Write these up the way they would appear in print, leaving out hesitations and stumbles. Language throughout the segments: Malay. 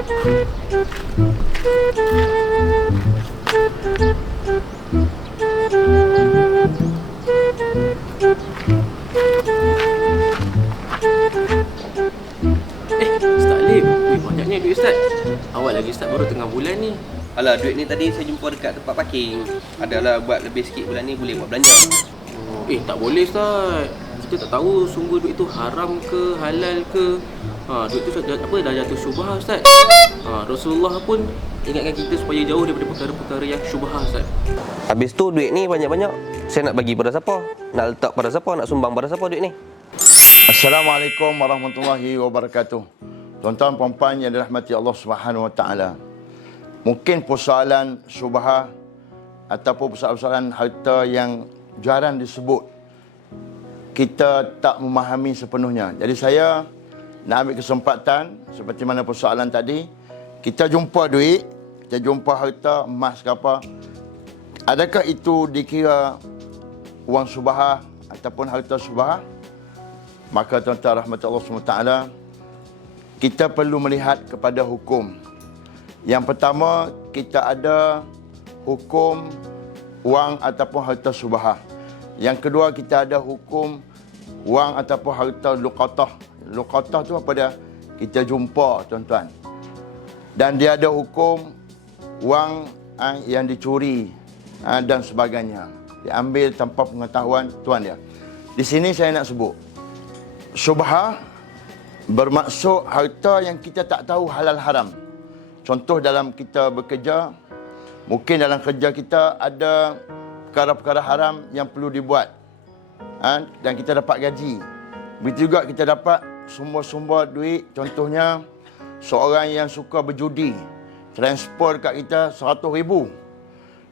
Ustaz Lim, banyaknya duit Ustaz. Awal lagi Ustaz baru tengah bulan ni. Alah, duit ni tadi saya jumpa dekat tempat parking. Adalah buat lebih sikit bulan ni, boleh buat belanja. Tak boleh Ustaz. Kita tak tahu sumber duit tu haram ke, halal ke. Duit tu dah jatuh syubhah Ustaz. Rasulullah pun ingatkan kita supaya jauh daripada perkara-perkara yang syubhah Ustaz. Habis tu duit ni banyak-banyak, saya nak bagi pada siapa? Nak letak pada siapa? Nak sumbang pada siapa duit ni? Assalamualaikum warahmatullahi wabarakatuh. Tuan-tuan puan-puan yang dirahmati Allah Subhanahu wa taala. Mungkin persoalan syubhah ataupun persoalan harta yang jarang disebut, kita tak memahami sepenuhnya. Jadi saya nak ambil kesempatan seperti mana persoalan tadi, kita jumpa duit, kita jumpa harta, emas ke apa, adakah itu dikira wang syubhah ataupun harta syubhah? Maka tuan-tuan rahmat Allah SWT, kita perlu melihat kepada hukum. Yang pertama, kita ada hukum wang ataupun harta syubhah. Yang kedua, kita ada hukum wang ataupun harta luqatah. Luqatah tu apa dia? Kita jumpa, tuan-tuan. Dan dia ada hukum wang yang dicuri dan sebagainya. Diambil tanpa pengetahuan tuan dia. Di sini saya nak sebut, syubhah bermaksud harta yang kita tak tahu halal haram. Contoh dalam kita bekerja, mungkin dalam kerja kita ada perkara-perkara haram yang perlu dibuat, dan kita dapat gaji. Begitu juga kita dapat sumber-sumber duit. Contohnya seorang yang suka berjudi, transfer kat kita 100,000.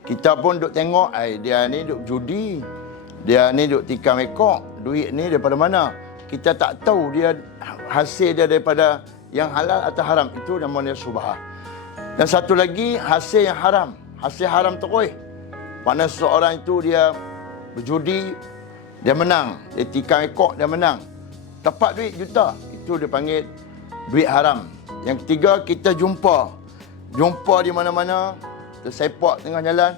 Kita pun duk tengok, dia ni duk judi, dia ni duk tikam ekor, duit ni daripada mana? Kita tak tahu dia hasil dia daripada yang halal atau haram. Itu namanya syubhah. Dan satu lagi, hasil yang haram. Hasil haram terus. Maknanya seseorang itu dia berjudi, dia menang. Dia tikam ekor, dia menang. Dapat duit juta. Itu dia panggil duit haram. Yang ketiga, kita jumpa. Jumpa di mana-mana, tersepak tengah jalan.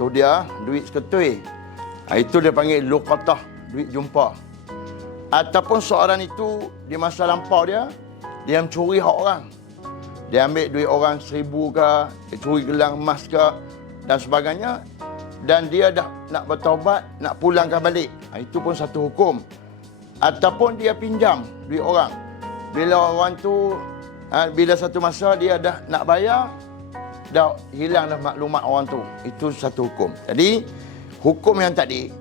Tu dia duit seketui. Itu dia panggil luqatah, duit jumpa. Ataupun seorang itu di masa lampau dia mencuri hak orang. Dia ambil duit orang 1,000 ke, dia curi gelang emas ke dan sebagainya, dan dia dah nak bertaubat, nak pulangkan balik. Itu pun satu hukum. Ataupun dia pinjam duit orang. Bila orang tu, bila satu masa dia dah nak bayar, dah hilang dah maklumat orang tu. Itu satu hukum. Jadi hukum yang tadi,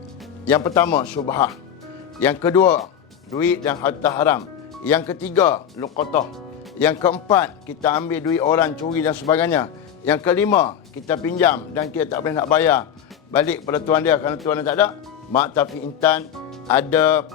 yang pertama syubhah, yang kedua duit dan harta haram, yang ketiga luqatah, yang keempat kita ambil duit orang, curi dan sebagainya, yang kelima kita pinjam dan kita tak boleh nak bayar balik pada tuan dia kerana tuan dia tak ada, Mak Taufik Intan ada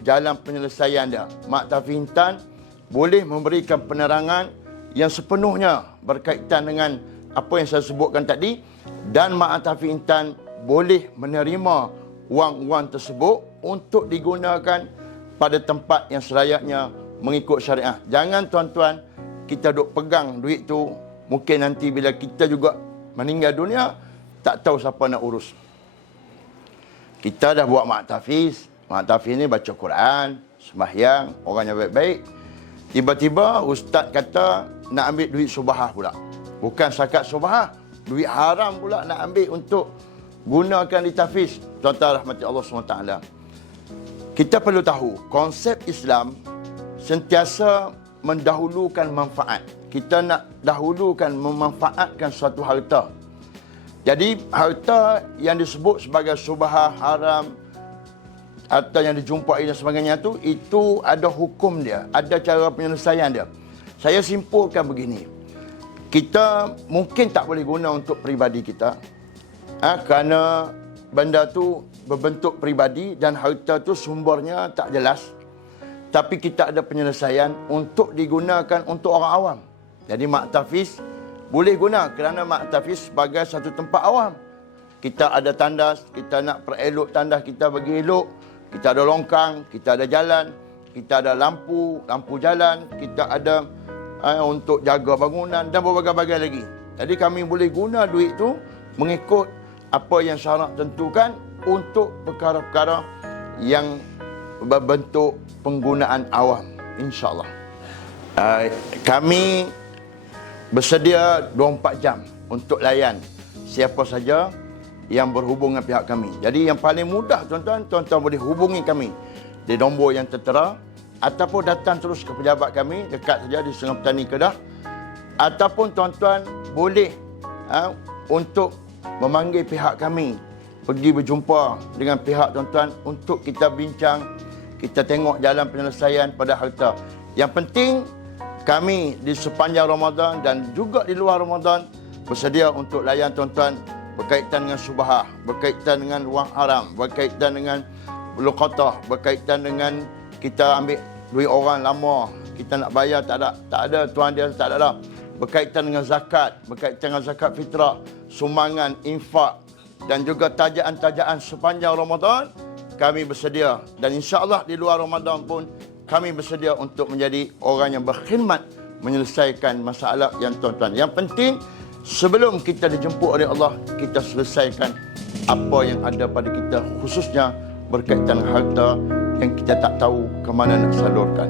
jalan penyelesaian dia. Mak Taufik Intan boleh memberikan penerangan yang sepenuhnya berkaitan dengan apa yang saya sebutkan tadi, dan Mak Taufik Intan boleh menerima wang-wang tersebut untuk digunakan pada tempat yang selayaknya mengikut syariah. Jangan tuan-tuan kita duk pegang duit tu, mungkin nanti bila kita juga meninggal dunia, tak tahu siapa nak urus. Kita dah buat Mak Tafiz. Mak Tafiz ni baca Quran, sembahyang, orang yang baik-baik. Tiba-tiba ustaz kata nak ambil duit syubhah pula. Bukan sakat syubhah, duit haram pula nak ambil untuk gunakan di Tafiz. Tuan-tuan rahmati Allah SWT. Kita perlu tahu, konsep Islam sentiasa mendahulukan manfaat. Kita nak dahulukan memanfaatkan suatu harta. Jadi harta yang disebut sebagai syubhah, haram, harta yang dijumpai dan sebagainya itu ada hukum dia, ada cara penyelesaian dia. Saya simpulkan begini. Kita mungkin tak boleh guna untuk peribadi kita, kerana benda tu berbentuk peribadi dan harta tu sumbernya tak jelas. Tapi kita ada penyelesaian untuk digunakan untuk orang awam. Jadi Mak Tafiz boleh guna kerana Mak Tafiz sebagai satu tempat awam. Kita ada tandas, kita nak perelok tandas kita bagi elok. Kita ada longkang, kita ada jalan, kita ada lampu jalan, kita ada untuk jaga bangunan dan berbagai-bagai lagi. Jadi kami boleh guna duit tu mengikut apa yang syarak tentukan untuk perkara-perkara yang berbentuk penggunaan awam, insya-Allah. Kami bersedia 24 jam untuk layan siapa saja yang berhubung dengan pihak kami. Jadi yang paling mudah tuan-tuan boleh hubungi kami di nombor yang tertera ataupun datang terus ke pejabat kami dekat saja di Sungai Petani Kedah, ataupun tuan-tuan boleh untuk memanggil pihak kami pergi berjumpa dengan pihak tuan-tuan untuk kita bincang, kita tengok jalan penyelesaian pada harta. Yang penting kami di sepanjang Ramadan dan juga di luar Ramadan bersedia untuk layan tuan-tuan berkaitan dengan subhah, berkaitan dengan wang haram, berkaitan dengan luqatah, berkaitan dengan kita ambil duit orang lama, kita nak bayar tak ada tuan dia tak ada. Berkaitan dengan zakat, berkaitan dengan zakat fitrah, sumbangan, infak dan juga tajaan-tajaan sepanjang Ramadan kami bersedia, dan insya-Allah di luar Ramadan pun kami bersedia untuk menjadi orang yang berkhidmat menyelesaikan masalah yang tuan-tuan. Yang penting sebelum kita dijemput oleh Allah, kita selesaikan apa yang ada pada kita, khususnya berkaitan harta yang kita tak tahu ke mana nak salurkan.